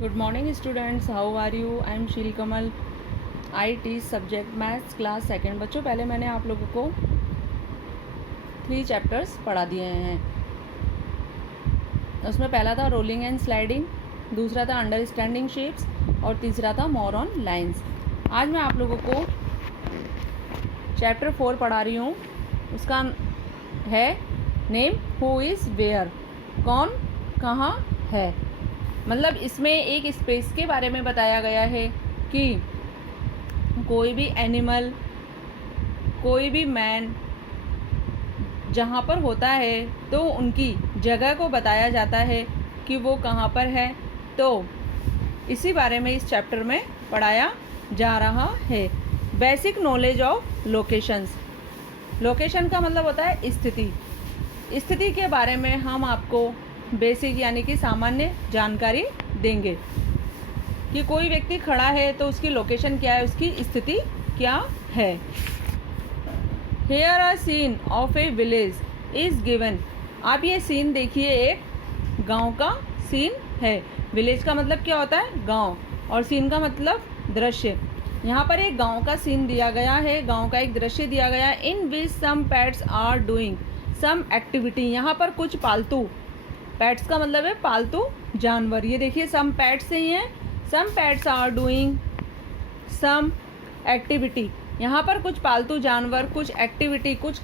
Good morning students, how are you? I am Shil Kamal. I teach subject maths class second. बच्चों, पहले मैंने आप लोगों को 3 चैप्टर्स पढ़ा दिए हैं। उसमें पहला था रोलिंग एंड स्लाइडिंग, दूसरा था अंडरस्टैंडिंग शेप्स और तीसरा था मोर ऑन लाइंस। आज मैं आप लोगों को चैप्टर 4 पढ़ा रही हूँ। उसका है नेम हु इज़ वेयर, कौन कहाँ है। मतलब इसमें एक स्पेस के बारे में बताया गया है कि कोई भी एनिमल, कोई भी मैन जहाँ पर होता है तो उनकी जगह को बताया जाता है कि वो कहाँ पर है। तो इसी बारे में इस चैप्टर में पढ़ाया जा रहा है। Basic knowledge of locations. Location का मतलब होता है स्थिति। स्थिति के बारे में हम आपको बेसिक यानी कि सामान्य जानकारी देंगे कि कोई व्यक्ति खड़ा है तो उसकी लोकेशन क्या है, उसकी स्थिति क्या है। Here a scene of a village is given. आप ये सीन देखिए, एक गांव का सीन है। विलेज का मतलब क्या होता है, गांव, और सीन का मतलब दृश्य। यहाँ पर एक गांव का सीन दिया गया है, गांव का एक दृश्य दिया गया है। In which some pets are doing some activity. यहाँ पर कुछ पालतू, पेट्स का मतलब है पालतू जानवर। ये देखिए सम पेट्स ही हैं। Some pets are doing some activity. यहाँ पर कुछ पालतू जानवर कुछ एक्टिविटी, कुछ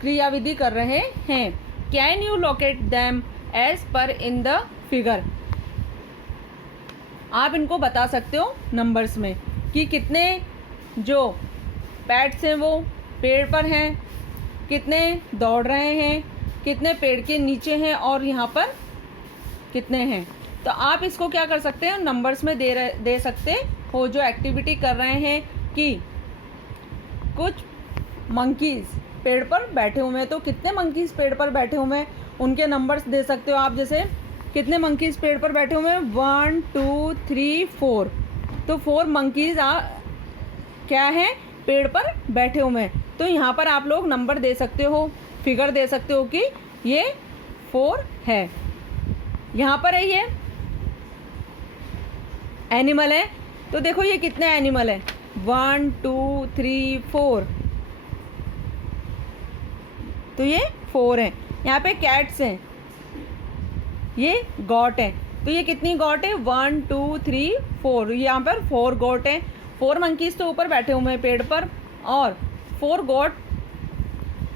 क्रियाविधि कर रहे हैं। Can you locate them as per in the figure. आप इनको बता सकते हो नंबर्स में कि कितने जो पेट्स हैं वो पेड़ पर हैं, कितने दौड़ रहे हैं, कितने पेड़ के नीचे हैं और यहाँ पर कितने हैं। तो आप इसको क्या कर सकते हैं, नंबर्स में दे सकते हो जो एक्टिविटी कर रहे हैं। कि कुछ मंकीज़ पेड़ पर बैठे हुए हैं, तो कितने मंकीज़ पेड़ पर बैठे हुए हैं उनके नंबर्स दे सकते हो आप। जैसे कितने मंकीज़ पेड़ पर बैठे हुए हैं, 1 2 3 4। तो 4 मंकीज़ क्या है, पेड़ पर बैठे हुए हैं। तो यहाँ पर आप लोग नंबर दे सकते हो, फिगर दे सकते हो कि ये 4 है। यहाँ पर है ये एनिमल है, तो देखो ये कितने एनिमल है, 1 2 3 4। तो ये 4 हैं। यहाँ पे कैट्स हैं, ये गॉट है। तो ये कितनी गॉट है, 1 2 3 4। यहाँ पर 4 गॉट हैं। 4 मंकीज़ तो ऊपर बैठे हुए हैं पेड़ पर और 4 गॉट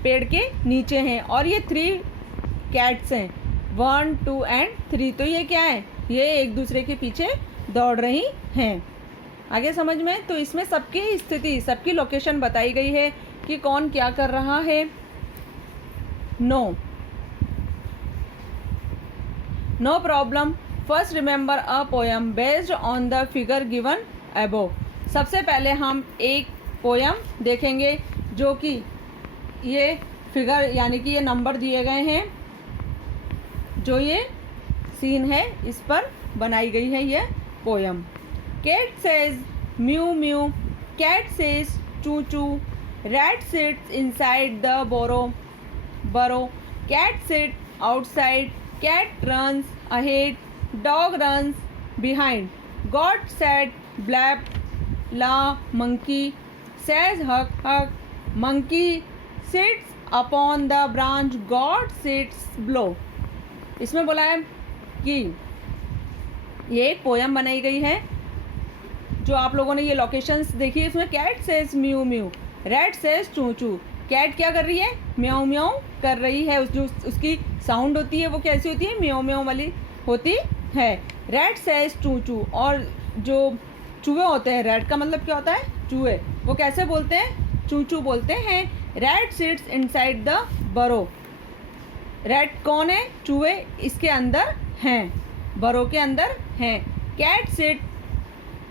पेड़ के नीचे हैं, और ये 3 कैट्स हैं, 1 2 एंड 3। तो ये क्या है, ये एक दूसरे के पीछे दौड़ रही हैं। आगे समझ में। तो इसमें सबकी स्थिति, सबकी लोकेशन बताई गई है कि कौन क्या कर रहा है। No problem. First remember a poem based on the figure given above. सबसे पहले हम एक पोयम देखेंगे जो कि ये फिगर यानी कि ये नंबर दिए गए हैं, जो ये सीन है इस पर बनाई गई है ये poem. Cat says mew mew, cat says चू चू, rat sits inside the burrow, cat sits outside, cat runs ahead, dog runs behind, goat said blab la, monkey says hug hug, monkey sits upon the branch, goat sits below। इसमें बोला है कि ये एक poem बनाई गई है जो आप लोगों ने ये लोकेशंस देखी है। इसमें cat says mew mew, rat says चू चू। कैट क्या कर रही है, म्याऊ म्याऊ कर रही है। जो उसकी साउंड होती है वो कैसी होती है, म्याऊ म्याऊ वाली होती है। रैट सेज चू चू, और जो चूहे होते हैं, रैट का मतलब क्या होता है, चूहे, वो कैसे बोलते हैं, चू चू बोलते हैं। Rat sits inside the burrow। Rat कौन है, चूहे इसके अंदर हैं, बरो के अंदर हैं। कैट सिट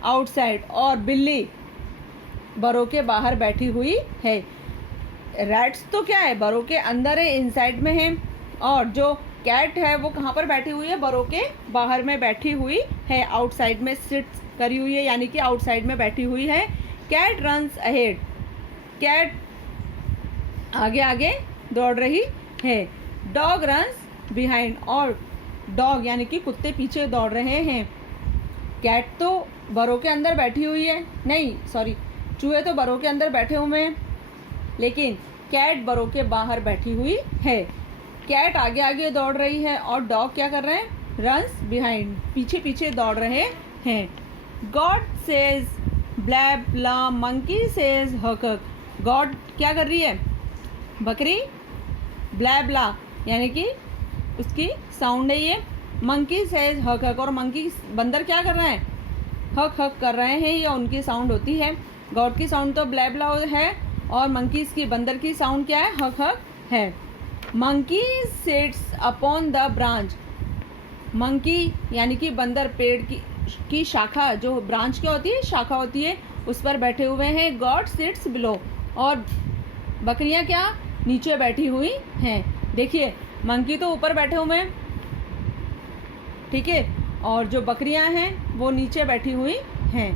आउटसाइड, और बिल्ली बरो के बाहर बैठी हुई है। रैट्स तो क्या है, बरो के अंदर है, इनसाइड में है, और जो कैट है वो कहाँ पर बैठी हुई है, बरो के बाहर में बैठी हुई है, आउटसाइड में सिट करी हुई है, यानी कि आउटसाइड में बैठी हुई है। कैट रन्स अहेड, कैट आगे आगे दौड़ रही है। डॉग रन्स बिहाइंड, और डॉग यानी कि कुत्ते पीछे दौड़ रहे हैं। कैट तो बरो के अंदर बैठी हुई है, नहीं सॉरी, चूहे तो बरो के अंदर बैठे हुए हैं, लेकिन कैट बरो के बाहर बैठी हुई है। कैट आगे आगे दौड़ रही है और डॉग क्या कर रहे हैं? रन्स बिहाइंड, पीछे पीछे दौड़ रहे हैं। गॉड सेज ब्लैब ब्ला, मंकी सेज हक हक। गॉड क्या कर रही है? बकरी ब्लैब ब्ला यानी कि उसकी साउंड है ये। मंकी सेज हक हक, और मंकी बंदर क्या कर रहे हैं? हक हक कर रहे हैं, या उनकी साउंड होती है। गॉड की साउंड तो ब्लैब ब्ला है और मंकीज की, बंदर की साउंड क्या है? हक हक है। Monkey sits upon the branch, monkey यानी कि बंदर पेड़ की शाखा, जो ब्रांच क्या होती है? शाखा होती है, उस पर बैठे हुए हैं। गॉड सिट्स बिलो, और बकरियां क्या? नीचे बैठी हुई हैं। देखिए मंकी तो ऊपर बैठे हुए हैं, ठीक है, और जो बकरियां हैं वो नीचे बैठी हुई हैं।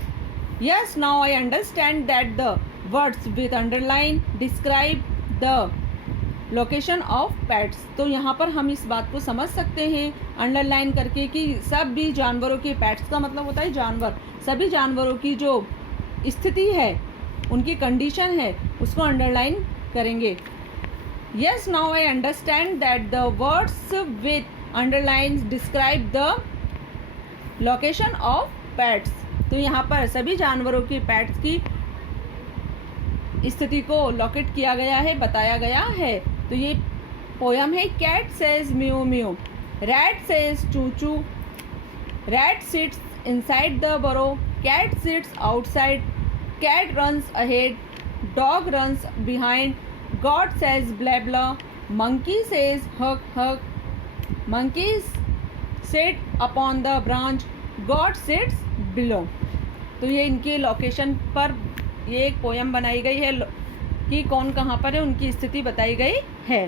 Yes now I understand that the words with underline describe the location of pets. तो यहाँ पर हम इस बात को समझ सकते हैं अंडरलाइन करके कि सभी जानवरों के, पेट्स का मतलब होता है जानवर, सभी जानवरों की जो स्थिति है, उनकी कंडीशन है, उसको अंडरलाइन करेंगे। Yes now I understand that the words with underlines describe the location of pets. तो यहाँ पर सभी जानवरों की, पेट्स की स्थिति को लोकेट किया गया है, बताया गया है। तो ये पोयम है। Cat says mew mew, rat says चू चू, rat sits inside the burrow, cat sits outside, cat runs ahead, dog runs behind, god says blah blah, monkey says हक हक, monkeys sit upon the branch, God sits below। तो ये इनके location पर ये एक पोयम बनाई गई है कि कौन कहाँ पर है, उनकी स्थिति बताई गई है।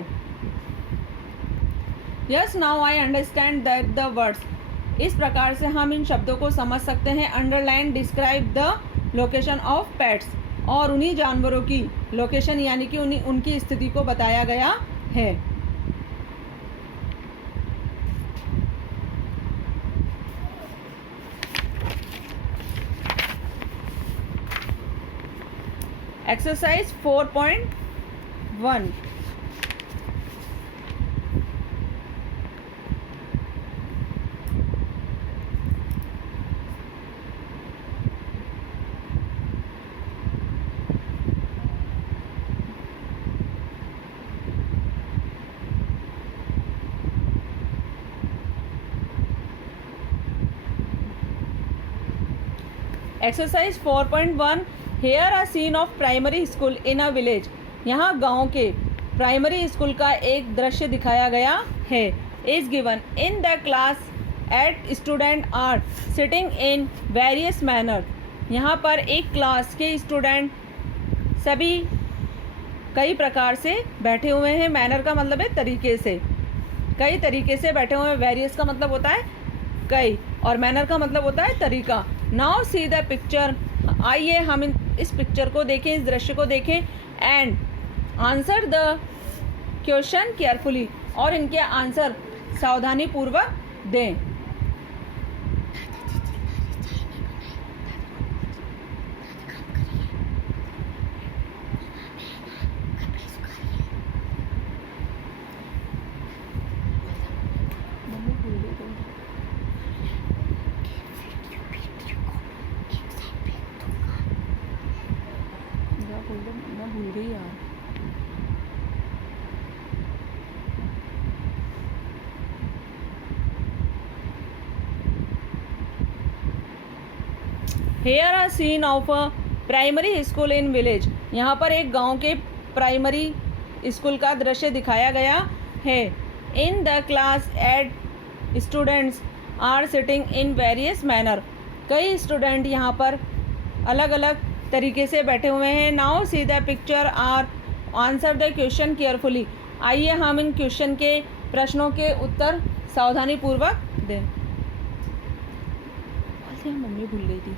Yes now I understand that the words, इस प्रकार से हम इन शब्दों को समझ सकते हैं। Underline describe the location of pets, और उन्हीं जानवरों की लोकेशन यानी कि उनकी स्थिति को बताया गया है। Exercise 4.1। Exercise 4.1। Here a scene of primary school in a village. यहाँ गांव के प्राइमरी स्कूल का एक दृश्य दिखाया गया है। Is given in the class eight student are sitting in various manner. यहाँ पर एक क्लास के स्टूडेंट सभी कई प्रकार से बैठे हुए हैं। मैनर का मतलब है तरीके से, कई तरीके से बैठे हुए हैं। वेरियस का मतलब होता है कई, और मैनर का मतलब होता है तरीका। नाउ सी द पिक्चर, आइए हम इस पिक्चर को देखें, इस दृश्य को देखें। And answer the question carefully, और इनके आंसर सावधानी पूर्वक दें। भूल गई यार। Here a scene of a primary school in village. यहाँ पर एक गांव के प्राइमरी स्कूल का दृश्य दिखाया गया है। In the class eight students are sitting in various manner. कई स्टूडेंट यहाँ पर अलग अलग तरीके से बैठे हुए हैं। Now see the picture or answer the question carefully. आइए हम इन क्वेश्चन के, प्रश्नों के उत्तर सावधानी पूर्वक दें। मम्मी भूल गई थी।